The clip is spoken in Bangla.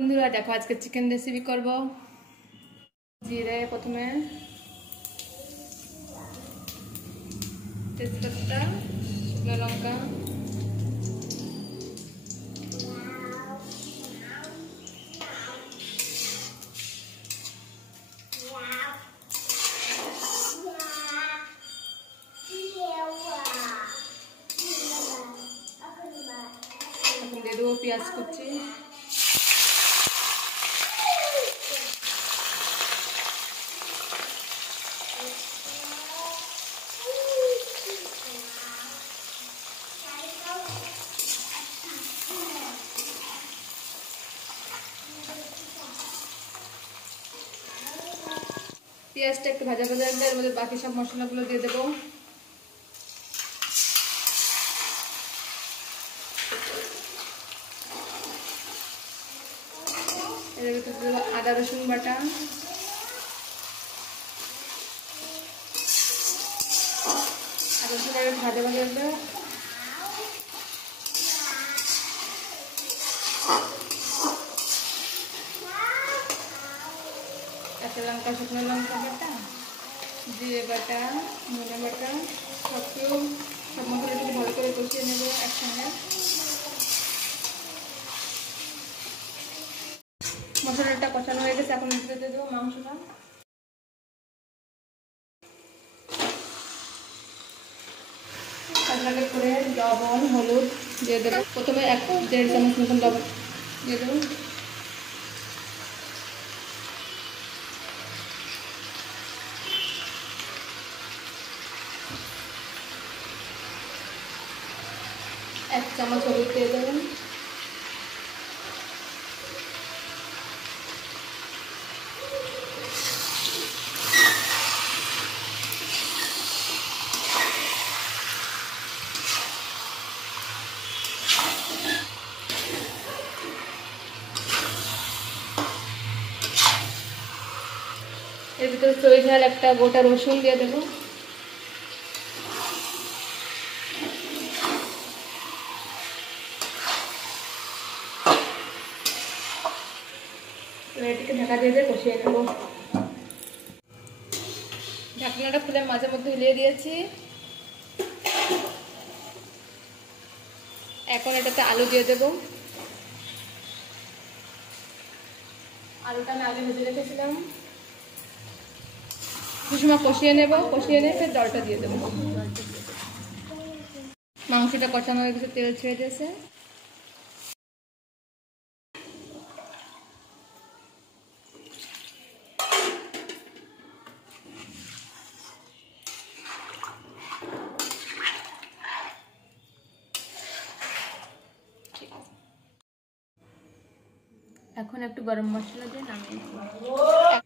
বন্ধুরা দেখো আজকে চিকেন রেসিপি করব। জিরে প্রথমে, তেজপাতা, শুকনো লঙ্কা, এখন দিয়ে দেবো পেঁয়াজ কুচি, পেঁয়াজটা একটু ভাজা ভাজা দিয়ে এর মধ্যে বাকি সব মশলাগুলো দিয়ে দেবো। এর ভিতরে দেবো আদা রসুন বাটা, আদা রসুন ভাজা ভাজা দেবো। কাঁচা লঙ্কা, শুকনো লঙ্কা বাটা, জিরে বাটা, ধনে বাটা, সব মশলাটাকে ভালো করে কষিয়ে নেব একসঙ্গে। মশলাটা কষানো হয়ে গেছে, এখন দিয়ে দেবো মাংসটা। মশলাটা করে লবণ হলুদ দিয়ে দেবো। প্রথমে 1-1.5 চামচ মতন লবণ দিয়ে দেবো। এক চামচ হলুদ দিয়ে দেবেন। এর ভিতরে চই ঝাল একটা গোটা রসুন দিয়ে দেবো। এটাকে ঢাকা দিয়ে কষিয়ে নেব। ঢাকনাটা খুলে মাঝে মধ্যে হিলিয়ে দিয়েছি। এখন এটাতে আলু দিয়ে দেবো। আলুটা আমি আগে ভেজে রেখেছিলাম। কিছু সময় কষিয়ে নেব, কষিয়ে নিয়ে ফের জলটা দিয়ে দেবো। মাংসটা কষানো হয়ে গেছে, তেল ছেড়ে দিয়েছে। এখন একটু গরম মশলা দিয়ে নামিয়ে